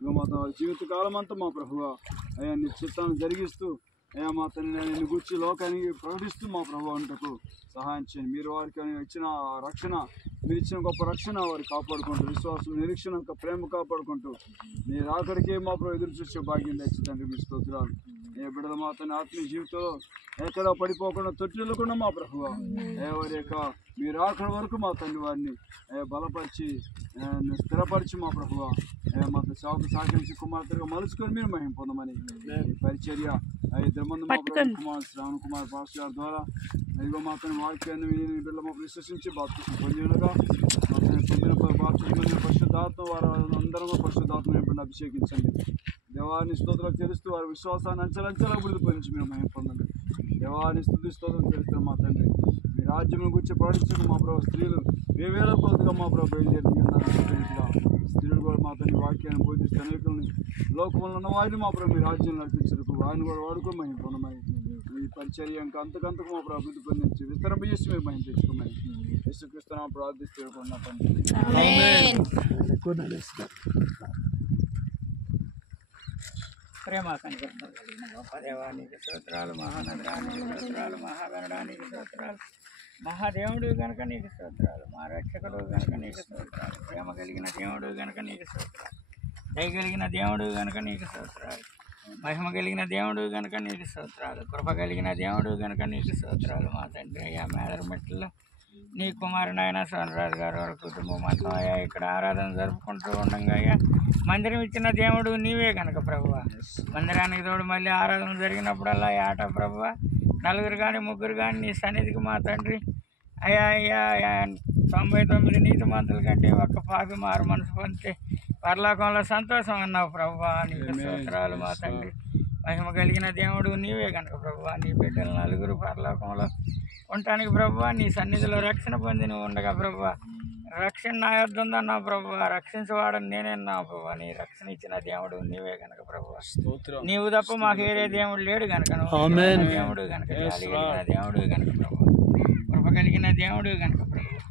ఇక మాత్రం వారి జీవితకాలం అంతా మా ప్రభువ అయ్యా నీ చిత్తాన్ని జరిగిస్తూ అయ్యా మా తండ్రి నిన్ను గూర్చి లోకానికి ప్రకటిస్తూ మా ప్రభు అంటకు సహాయం చేయండి. మీరు వారికి ఇచ్చిన రక్షణ, మీరు ఇచ్చిన గొప్ప రక్షణ వారు కాపాడుకుంటూ విశ్వాసం నిరీక్షణ ప్రేమ కాపాడుకుంటూ మీరు అక్కడికే మా ప్రభు ఎదురు చూసే భాగ్యం తెచ్చిందండి మీ స్తోత్రాలు. ఏ బిడ్డల మా తండ్రి ఆత్మీయ జీవితంలో ఎక్కడా పడిపోకుండా తొట్టిల్లకుండా మా ప్రభువ వారి యొక్క మీరు ఆఖరి వరకు మా తండ్రి వారిని బలపరిచి స్థిరపరిచి మా ప్రభువ మా సేవకు సహకరించి కుమార్తెగా మలుచుకొని మీరు మహిమ పొందమని పరిచర్య 2 మంది మా ప్రభు కుమార్ శ్రావణ్ కుమార్ పాస్టర్ గారి ద్వారా ఇదిగో మా తన వాక్యాన్ని బిడ్డల మా విశ్వసించి బాప్తిసం పొందినగా మా పొందిన బాప్తిసం పరిశుద్ధాత్మ వారు అందరూ పరిశుద్ధాత్మ నింపండి అభిషేకించండి. దేవాన్ని స్తోత్రాలు తెలుస్తూ వారి విశ్వాసాన్ని అంచెలంచెలా అభివృద్ధి పొందించి మేము మహిమ పొందండి. దేవాన్ని స్తుతి స్తోత్రం తెలుస్తారు మా తండ్రి మీ రాజ్యం గురించి ప్రకటించక మా ప్రభు స్త్రీలు వేవేల కొలతగా మా ప్రభు బయలుదేరి స్త్రీలు కూడా మా తండ్రి వాక్యాన్ని బోధిస్తూ అనేకుల్ని లోకంలో ఉన్న వారిని మా ప్రభు మీ రాజ్యం నడిపించడానికి వారిని కూడా వాడుకొని మహిమ పొందమని ఈ పరిచర్య ఇంకా అంతకంతకు మా ప్రభు అభివృద్ధి పొందించి విస్తరింపజేసి మేము మహిమ తెచ్చుకోమని యేసుక్రీస్తు ప్రార్థిస్తూ ఉన్న ప్రేమ కనికరించడం కలిగిన గొప్ప దేవానికి స్తోత్రాలు, మహానగరానికి స్తోత్రాలు, మహాగణడానికి స్తోత్రాలు, మహాదేవుడు కనుక నీకు స్తోత్రాలు, మా రక్షకుడు కనుక నీకు స్తోత్రాలు, ప్రేమ కలిగిన దేవుడు కనుక నీకు స్తోత్రాలు, దయ కలిగిన దేవుడు కనుక నీకు స్తోత్రాలు, మహిమ కలిగిన దేవుడు కనుక నీకు స్తోత్రాలు, కృప కలిగిన దేవుడు కనుక నీకు స్తోత్రాలు. మా తండ్రి అయ్యా మేదరమెట్లో నీ కుమారుడు ఆయన సోనరాజు గారు వారి కుటుంబం మొత్తం అయ్యా ఇక్కడ ఆరాధన జరుపుకుంటూ ఉండగా అయ్యా మందిరం ఇచ్చిన దేవుడు నీవే కనుక ప్రభువ మందిరానికి తోడు మళ్ళీ ఆరాధన జరిగినప్పుడల్లా ఆట ప్రభువ నలుగురు కానీ ముగ్గురు కానీ నీ సన్నిధికి మా తండ్రి అయ్యా అయ్యా 99 నీతిమంతుల కంటే ఒక్క పాపి మారు మనసు పొందితే పరలోకంలో సంతోషం అన్నావు ప్రభువా. నీకు స్తోత్రాలు మా తండ్రి. మహిమ కలిగిన దేవుడు నీవే కనుక ప్రభువా నీ బిడ్డలు నలుగురు పరలోకంలో ఉండటానికి ప్రభువా నీ సన్నిధిలో రక్షణ పొంది నువ్వు ఉండగా ప్రభువా రక్షణ నా యొద్ద ఉందన్నావు ప్రభువా రక్షించవాడని నేనేన్నావు ప్రభువా నీ రక్షణ ఇచ్చిన దేవుడు నీవే కనుక ప్రభువా నీవు తప్ప మాకు ఏరే దేవుడు లేడు కనుక దేవుడు కనుక కలిగిన దేవుడు కనుక ప్రభువా కృప కలిగిన దేవుడు కనుక ప్రభువా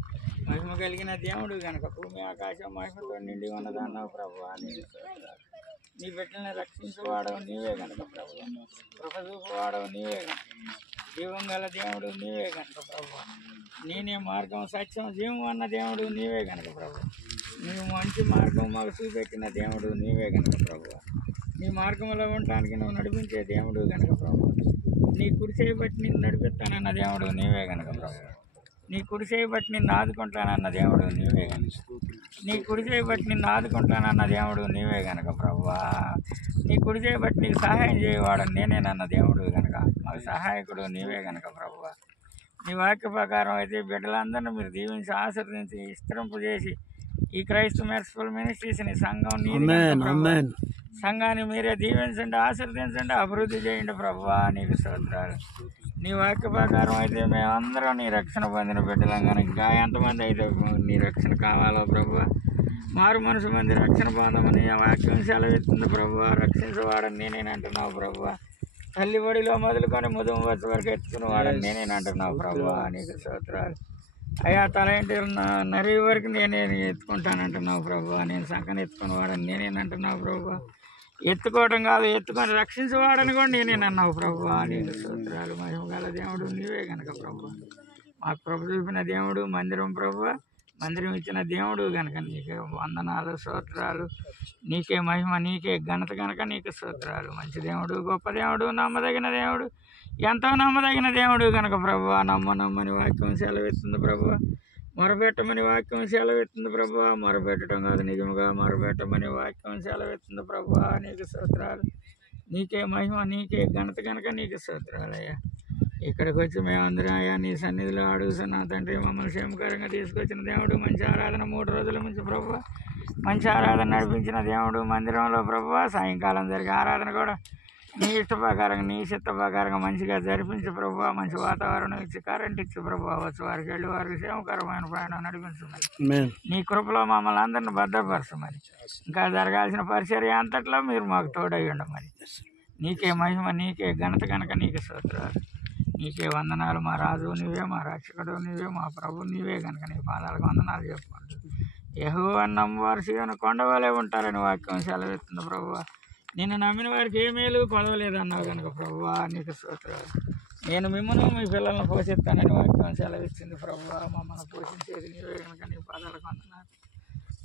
మహిమ కలిగిన దేవుడు కనుక భూమి ఆకాశం మహిమతో నిండి ఉన్నదన్నావు ప్రభువా నీ బిడ్డల్ని రక్షించేవాడవు నీవే కనుక ప్రభువా కృప చూపవాడవు నీవే కనుక జీవం గల దేవుడు నీవే కనుక ప్రభువా నేనే మార్గం సత్యం జీవం అన్న దేవుడు నీవే కనుక ప్రభువా నీవు మంచి మార్గం మాకు చూపెట్టిన దేవుడు నీవే కనుక ప్రభువా నీ మార్గంలో ఉండటానికి నువ్వు నడిపించే దేవుడు కనుక ప్రభువా నీ కుడి చేయబట్టి నిన్ను నడిపిస్తానన్న దేవుడు నీవే కనుక ప్రభువా నీ కుడి చేయబట్టి నిన్ను ఆదుకుంటానన్న దేవుడు నీవే కనుక నీ కుడి చేయబట్టి నిన్ను ఆదుకుంటానన్న దేవుడు నీవే కనుక ప్రభువా నీ కుడి చేయబట్టి నీకు సహాయం చేయవాడని నేనేనన్న దేవుడు కనుక మాకు సహాయకుడు నీవే కనుక ప్రభువా నీ వాక్య ప్రకారం అయితే బిడ్డలందరినీ మీరు దీవించి ఆశీర్వదించి విస్తరింపజేసి ఈ క్రైస్తవ మెర్సిఫుల్ మినిస్ట్రీస్ని సంఘం సంఘాన్ని మీరే దీవించండి ఆశీర్వదించండి అభివృద్ధి చేయండి ప్రభువా నీకు స్తోత్రాలు నీ వాక్య ప్రకారం అయితే మేమందరం నీ రక్షణ పొందిన బిడ్డలం కానీ ఇంకా ఎంతమంది అయితే నీ రక్షణ కావాలో ప్రభువా మారు మనసు మంది రక్షణ పొందమని వాక్యం సెలవిస్తుంది ప్రభువా రక్షించవాడని నేనేనంటున్నావు ప్రభువా తల్లి బడిలో మొదలుకొని ముదుము వచ్చే వరకు ఎత్తుకునేవాడని నేనేనంటున్నావు ప్రభువా నీకు స్తోత్రాలు అయ్యా తల ఇంటి నరి వరకు నేనే ఎత్తుకుంటానంటున్నావు ప్రభువా నేను సంకని ఎత్తుకునేవాడని నేనేనంటున్నావు ప్రభువా ఎత్తుకోవడం కాదు ఎత్తుకొని రక్షించేవాడని కూడా నేనేనన్నావు ప్రభువా నీకు స్తోత్రాలు మహిమ గల దేవుడు నీవే కనుక ప్రభువా మాకు ప్రభు చూపిన దేవుడు మందిరం ప్రభువా మందిరం ఇచ్చిన దేవుడు కనుక నీకే వందనాలు స్తోత్రాలు నీకే మహిమ నీకే ఘనత కనుక నీకు స్తోత్రాలు మంచి దేవుడు గొప్ప దేవుడు నమ్మదగిన దేవుడు ఎంతో నమ్మదగిన దేవుడు కనుక ప్రభువా నమ్మని వాక్యం సెలవిస్తుంది ప్రభువా మొరపెట్టమని వాక్యం సెలవిస్తుంది ప్రభువా మొరపెట్టడం కాదు నిజముగా మొరపెట్టమని వాక్యం సెలవిస్తుంది ప్రభువా నీకు స్తోత్రాలు నీకే మహిమ నీకే ఘనత కనుక నీకు స్తోత్రాలు అయ్యా ఇక్కడికి వచ్చి మేమందరం అయ్యా నీ సన్నిధిలో అడుగుతున్నా తండ్రి మమ్మల్ని క్షేమకరంగా తీసుకొచ్చిన దేవుడు మంచి ఆరాధన 3 రోజుల నుంచి ప్రభువా మంచి ఆరాధన నడిపించిన దేవుడు మందిరంలో ప్రభువా సాయంకాలం జరిగే ఆరాధన కూడా నీ ఇష్ట ప్రకారంగా నీ చిత్త ప్రకారంగా మంచిగా జరిపించు ప్రభు. మంచి వాతావరణం ఇచ్చి కరెంట్ ఇచ్చి ప్రభు. వచ్చి వారికి వెళ్ళి వారికి క్షేమకరమైన ప్రయాణం నడిపించమని నీ కృపలో మమ్మల్ని అందరిని భద్రపరచమని. ఇంకా జరగాల్సిన పరిచర్య అంతట్లో మీరు మాకు తోడై ఉండమని. నీకే మహిమ, నీకే ఘనత కనుక నీకే స్తోత్రాలు, నీకే వందనాలు. మా రాజు నీవే, మా రక్షకుడు నీవే, మా ప్రభు నీవే కనుక నీ పాదాలకు వందనాలు చెప్పుకుంటూ యెహోవాను నమ్మువారు సీయోను కొండవలే ఉంటారని వాక్యం సెలవిస్తుంది ప్రభువా. నిన్ను నమ్మిన వారికి ఏ మేలు కొలవలేదన్నావు కనుక ప్రభువా నీకు స్తోత్రాలు. నేను మిమ్మల్ని మీ పిల్లలను పోషిస్తానని వాక్యం సెలవిస్తుంది ప్రభువా. మమ్మల్ని పోషించేది నీవే కనుక నీ పాదాలకు వందనాలు.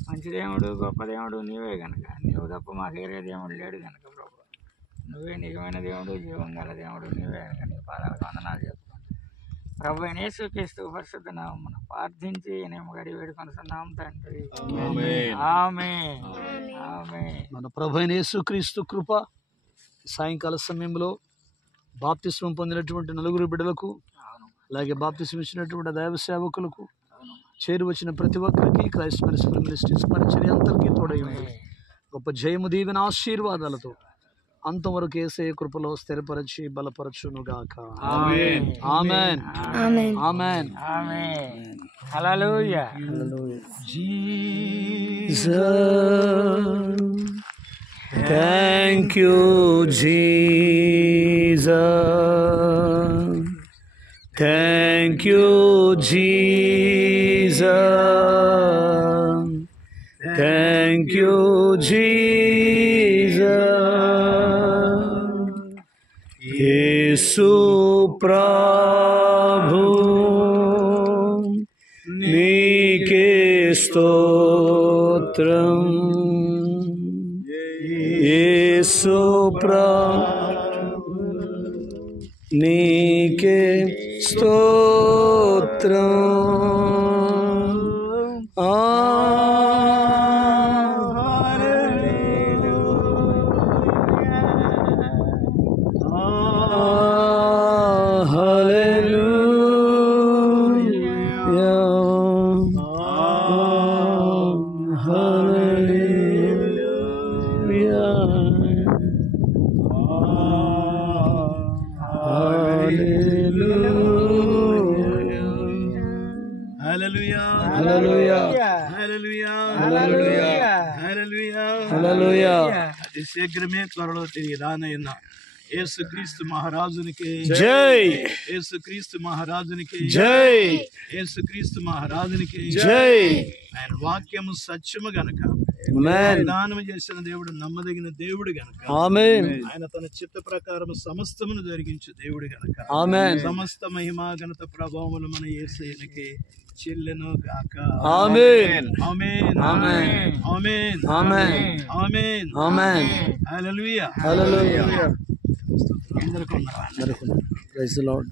మంచి దేవుడు, గొప్ప దేవుడు నీవే కనుక, నీవు తప్ప మాకు ఏరే దేవుడు లేడు కనుక ప్రభు. నువ్వే నిజమైన దేవుడు, జీవం గల దేవుడు నీవే కనుక నీ పాదాలకు వందనాలు చెప్పుకోండి ప్రభు. యేసుక్రీస్తు పరిశుద్ధ నామమున ప్రార్థించి నేను గడి వేడుకొనుచున్నాం తండ్రి. ఆమేన్. ఆమేన్. మన ప్రభు అయిన యేసుక్రీస్తు కృప సాయంకాల సమయంలో బాప్తిస్మం పొందినటువంటి 9 బిడ్డలకు, అలాగే బాప్తిస్మం ఇచ్చినటువంటి దైవ సేవకులకు, చేరి వచ్చిన ప్రతి ఒక్కరికి క్రైస్ట్ మినిస్ట్రీస్ పరిచర్య అంతరికీ తోడై ఉంది. గొప్ప జయము, దీవెన, ఆశీర్వాదాలతో అంతవరకు యేసయ్య కృపలో స్థిరపరచి బలపరచునుగాక. ఆమేన్. ఆమేన్. ఆమేన్. ఆమేన్. ఆమేన్. హల్లెలూయా. Jesus, thank you, Jesus. Thank you, Jesus. Thank you, Jesus. యేసు ప్రభు నీకే స్తోత్రం. యేసు ప్రభు నీకే స్తోత్రం. అతి శీఘ్రమే త్వరలో తిరిగి రానయ్యన్న యేసుక్రీస్తు మహారాజునికి జై. యేసుక్రీస్తు మహారాజునికి జై. యేసుక్రీస్తు మహారాజునికి జై. ఆయన వాక్యము సత్యము గనక, దానము చేసిన దేవుడు నమ్మదగిన దేవుడు గనక, ఆయన తన చిత్త ప్రకారం సమస్తమును జరిగించు దేవుడు గనక, సమస్త మహిమ ఘనత ప్రభావములు మన యేసయ్యనికి చెల్లెను గాక. ఆమేన్. ఆమేన్. ఆమేన్. ఆమేన్. ఆమేన్. ఆమేన్. ఆమేన్. హల్లెలూయా. హల్లెలూయా. అందరికీ వందనాలు. Praise the lord.